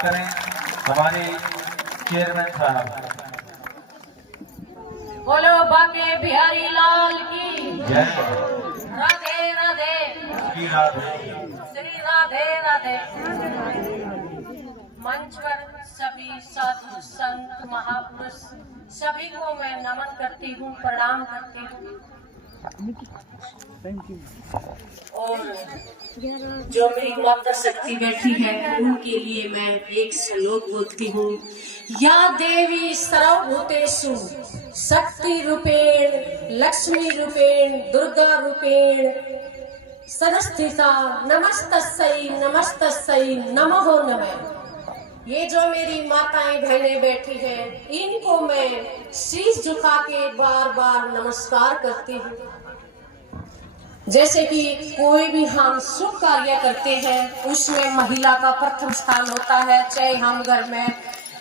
स्वागत करें हमारे चेयरमैन साहब। बोलो बाके बिहारी लाल की जय। राधे राधे श्री राधे। श्री राधे राधे। मंच पर सभी साधु संत महापुरुष सभी को मैं नमन करती हूँ, प्रणाम करती हूँ। और जो मेरी माता शक्ति बैठी है उनके लिए मैं एक श्लोक बोलती हूँ। या देवी सर्वभूतेषु शक्ति रूपेण लक्ष्मी रूपेण दुर्गा रूपेण संस्थिता नमस्तस्यै नमस्तस्यै नमो नमः। ये जो मेरी माताएं बहनें बैठी हैं इनको मैं शीश झुका के बार बार नमस्कार करती हूँ। जैसे कि कोई भी हम शुभ कार्य करते हैं उसमें महिला का प्रथम स्थान होता है। चाहे हम घर में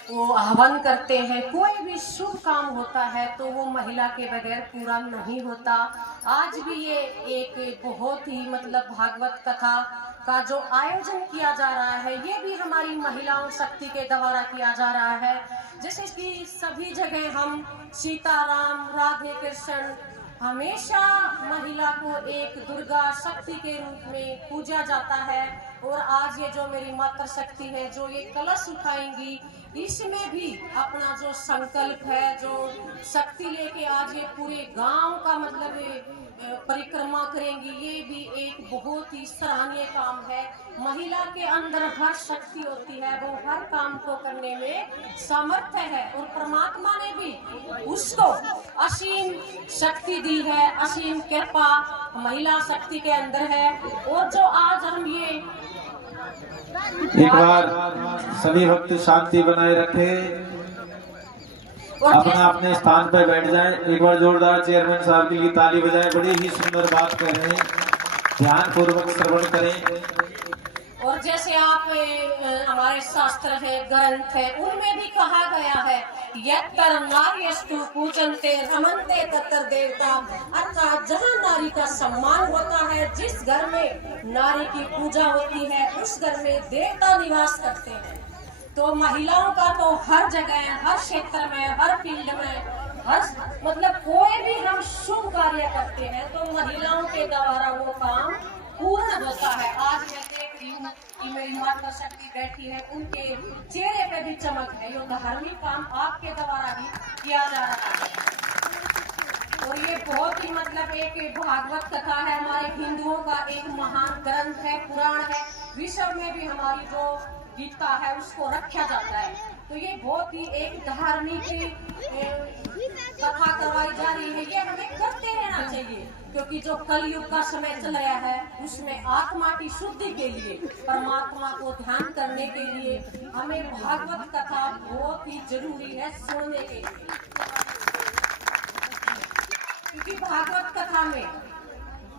वो हवन करते हैं, कोई भी शुभ काम होता है तो वो महिला के बगैर पूरा नहीं होता। आज भी ये एक बहुत ही भागवत कथा का जो आयोजन किया जा रहा है ये भी हमारी महिलाओं शक्ति के द्वारा किया जा रहा है। जैसे कि सभी जगह हम सीताराम राधे कृष्ण हमेशा महिला को एक दुर्गा शक्ति के रूप में पूजा जाता है। और आज ये जो मेरी माता शक्ति है जो ये कलश उठाएंगी इसमें भी अपना जो संकल्प है, जो शक्ति लेके आज ये पूरे गांव का परिक्रमा करेंगी, ये भी एक बहुत ही सराहनीय काम है। महिला के अंदर हर शक्ति होती है, वो हर काम को करने में सामर्थ्य है और परमात्मा ने भी उसको असीम शक्ति दी है, असीम कृपा महिला शक्ति के अंदर है। और जो आज हम ये एक बार सभी भक्त शांति बनाए रखे, अपना अपने स्थान पर बैठ जाएं। एक बार जोरदार चेयरमैन साहब के लिए ताली बजाएं। बड़ी ही सुंदर बात कह रहे हैं, ध्यान पूर्वक श्रवण करें। और जैसे आप हमारे शास्त्र है ग्रंथ है उनमें भी कहा गया है यत्र नार्यस्तु पूजन्ते रमन्ते तत्र देवता, अर्थात जहाँ नारी का सम्मान होता है, जिस घर में नारी की पूजा होती है उस घर में देवता निवास करते हैं। तो महिलाओं का तो हर जगह हर क्षेत्र में हर फील्ड में हर कोई भी हम शुभ कार्य करते हैं तो महिलाओं के द्वारा वो काम पूर्ण होता है। आज मैं देख रही हूँ कि मेरी माता शक्ति बैठी है, उनके चेहरे पे भी चमक है। ये धार्मिक काम आपके द्वारा ही किया जा रहा है। और ये बहुत ही एक भागवत कथा है, हमारे हिंदुओं का एक महान ग्रंथ है, पुराण है। विश्व में भी हमारी जो गीता है उसको रखा जाता है। तो ये बहुत ही एक धार्मिक कथा करवाई जा रही है, ये हमें करते रहना चाहिए क्योंकि जो कलयुग का समय चल रहा है उसमें आत्मा की शुद्धि के लिए, परमात्मा को ध्यान करने के लिए हमें भागवत कथा बहुत ही जरूरी है सुनने के लिए। क्योंकि भागवत कथा में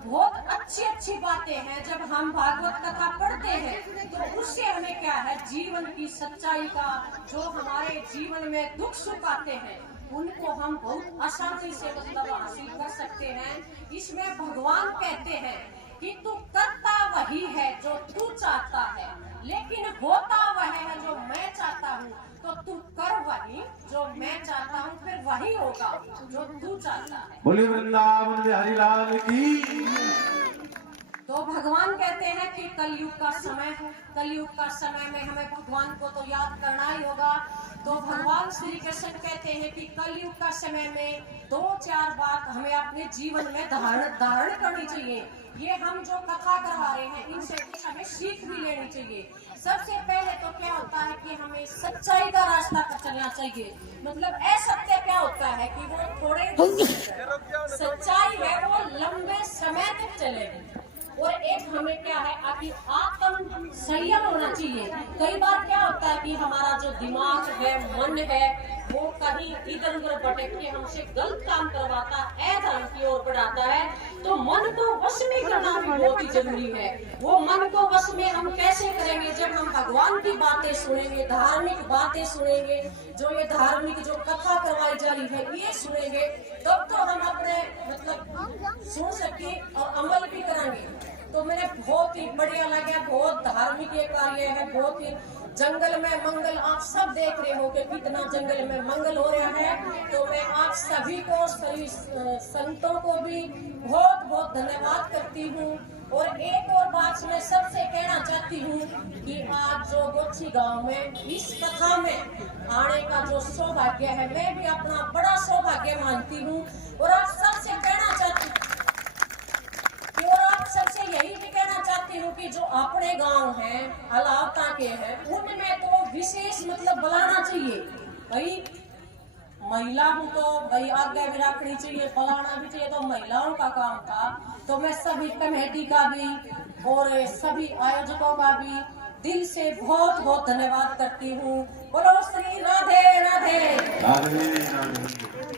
बहुत अच्छी बातें हैं। जब हम भागवत कथा पढ़ते हैं तो उससे हमें क्या है, जीवन की सच्चाई का, जो हमारे जीवन में दुख सुख आते हैं उनको हम बहुत आसानी से हासिल कर सकते हैं। इसमें भगवान कहते हैं कि तू करता वही है जो तू चाहता है, लेकिन होता वह है जो मैं चाहता हूँ। तो तू कर वही जो मैं चाहता हूँ, फिर वही होगा जो तू चाहता है। बोलिए वृंदावन बिहारी लाल की। तो भगवान कहते हैं कि कलयुग का समय है, कलयुग का समय में हमें भगवान को तो याद करना ही होगा। तो भगवान श्री कृष्ण कहते हैं कि कलयुग का समय में 2-4 बात हमें अपने जीवन में धारण करनी चाहिए। ये हम जो कथा करवा रहे हैं इनसे कुछ हमें सीख भी लेनी चाहिए। सबसे पहले तो क्या होता है कि हमें सच्चाई का रास्ता पर चलना चाहिए। असत्य क्या होता है कि वो थोड़े, सच्चाई है वो लंबे समय तक चलेगी। और एक हमें क्या है कि आत्म संयम होना चाहिए। कई बार क्या होता है कि हमारा जो दिमाग है, मन है, वो कहीं इधर उधर भटक के हमसे गलत काम करवाता है, अधर्म की ओर बढ़ाता है। तो मन को वश में करना भी बहुत ही जरूरी है। वो मन को वश में हम कैसे करेंगे, जब हम भगवान की बातें सुनेंगे, धार्मिक बातें सुनेंगे, जो ये धार्मिक जो कथा करवाई जा रही है ये सुनेंगे, तब तो हम अपने सुन सके और अमल भी करेंगे। तो मैंने बहुत ही बढ़िया लगा, बहुत धार्मिक ये कार्य है, बहुत ही जंगल में मंगल आप सब देख रहे हो कि कितना जंगल में मंगल हो रहा है। तो मैं आप सभी को, सभी संतों को भी बहुत बहुत धन्यवाद करती हूँ। और एक और बात मैं सबसे कहना चाहती हूँ कि आज जो गोची गांव में इस कथा में आने का जो सौभाग्य है, मैं भी अपना बड़ा सौभाग्य मानती हूँ। और आप सबसे कहना चाहती हूँ और आप सबसे यही भी कहना चाहती हूँ कि जो अपने गांव हैं, अलावता के हैं, उनमें तो विशेष मतलब बुलाना चाहिए। भाई महिला हूँ तो भाई आज्ञा भी रखनी चाहिए, बुलाना भी चाहिए, तो महिलाओं का काम था। तो मैं सभी कमेटी का भी और सभी आयोजकों का भी दिल से बहुत बहुत धन्यवाद करती हूँ। बोलो श्री राधे राधे। राधे राधे।